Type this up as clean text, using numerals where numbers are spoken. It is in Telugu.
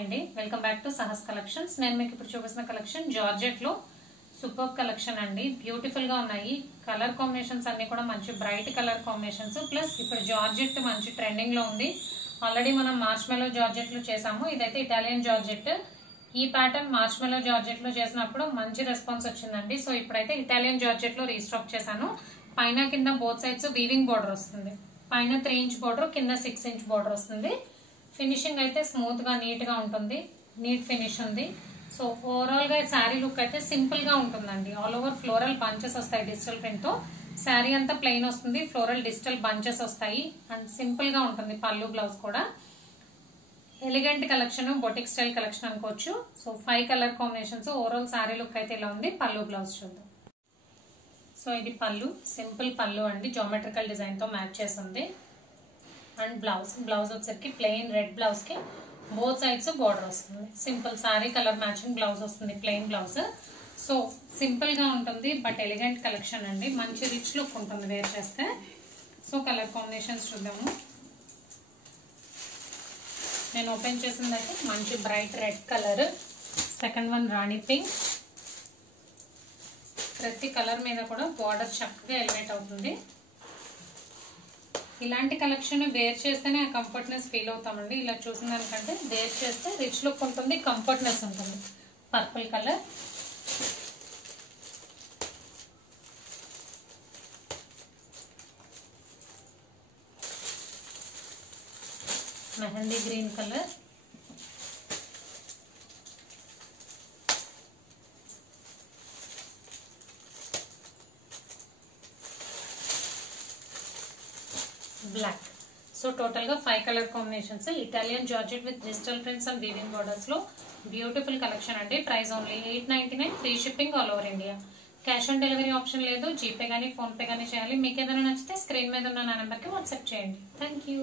అండి welcome back to Sahas collections. నేను మీకు ఇప్పుడు చూపిస్తున్న కలెక్షన్ జార్జెట్ లో సూపర్ కలెక్షన్ అండి. బ్యూటిఫుల్ గా ఉన్నాయి. కలర్ కాంబినేషన్స్ అన్ని కూడా మంచి బ్రైట్ కలర్ కాంబినేషన్స్. ప్లస్ ఇప్పుడు జార్జెట్ మంచి ట్రెండింగ్ లో ఉంది. ఆల్రెడీ మనం మార్ష్మెలో జార్జెట్ లో చేసాము. ఇదైతే ఇటాలియన్ జార్జెట్. ఈ ప్యాటర్న్ మార్ష్మెలో జార్జెట్ లో చేసినప్పుడు మంచి రెస్పాన్స్ వచ్చిందండి. సో ఇప్పుడైతే ఇటాలియన్ జార్జెట్ లో రీస్టాక్ చేశాను. పైన కింద బోత్ సైడ్స్ వీవింగ్ బోర్డర్ వస్తుంది. పైన 3 ఇంచ్ బోర్డర్, కింద 6 ఇంచ్ బోర్డర్ వస్తుంది. ఫినిషింగ్ అయితే స్మూత్ గా నీట్ గా ఉంటుంది. నీట్ ఫినిష్ ఉంది. సో ఓవరాల్ గా శారీ లుక్ అయితే సింపుల్ గా ఉంటుందండి. ఆల్ ఓవర్ ఫ్లోరల్ బంచెస్ వస్తాయి డిజిటల్ ప్రింట్ తో. శారీ అంతా ప్లెయిన్ వస్తుంది. ఫ్లోరల్ డిజిటల్ బంచెస్ వస్తాయి అండ్ సింపుల్ గా ఉంటుంది. పళ్ళు బ్లౌజ్ కూడా elegant collection, boutique style collection అనుకోవచ్చు. So 5 colour combinations. Overall sari look అయితే ఇలా ఉంది. పళ్ళు బ్లౌజ్ చూద్దాం. సో ఇది పళ్ళు, సింపుల్ పళ్ళు అండి. జామెట్రికల్ డిజైన్ తో మ్యాచ్ చేస్తుంది. అండ్ బ్లౌజ్ వచ్చేసరికి ప్లెయిన్ రెడ్ బ్లౌజ్ కి బోత్ సైడ్స్ బోర్డర్ వస్తుంది. Simple sari colour matching blouse వస్తుంది. Plain blouse. సో సింపుల్ గా ఉంటుంది బట్ ఎలిగెంట్ కలెక్షన్ అండి. మంచి రిచ్ లుక్ ఉంటుంది వేర్ చేస్తే. సో కలర్ కాంబినేషన్స్ చూద్దాము. నేను ఓపెన్ చేసింది అయితే మంచి bright red colour. Second one Rani pink. ప్రతి కలర్ మీద కూడా బార్డర్ చక్కగా ఎలివేట్ అవుతుంది. ఇలాంటి కలెక్షన్ వేర్ చేస్తేనే కంఫర్ట్నెస్ ఫీల్ అవుతామండి. ఇలా చూసిన దానికంటే వేర్ చేస్తే రిచ్ లుక్ ఉంటుంది, కంఫర్ట్నెస్ ఉంటుంది. Purple colour, mehndi green colour, black. So total గా 5 colour combinations. Italian georgette with digital prints and weaving borders లో బ్యూటిఫుల్ కలెక్షన్ అండి. Price only 899. Free shipping all over India. Cash on delivery option లేదు. జీపే కానీ ఫోన్ పే కానీ చేయాలి. మీకు ఏదైనా నచ్చితే స్క్రీన్ మీద ఉన్న నా నెంబర్కి వాట్సాప్ చేయండి. Thank you.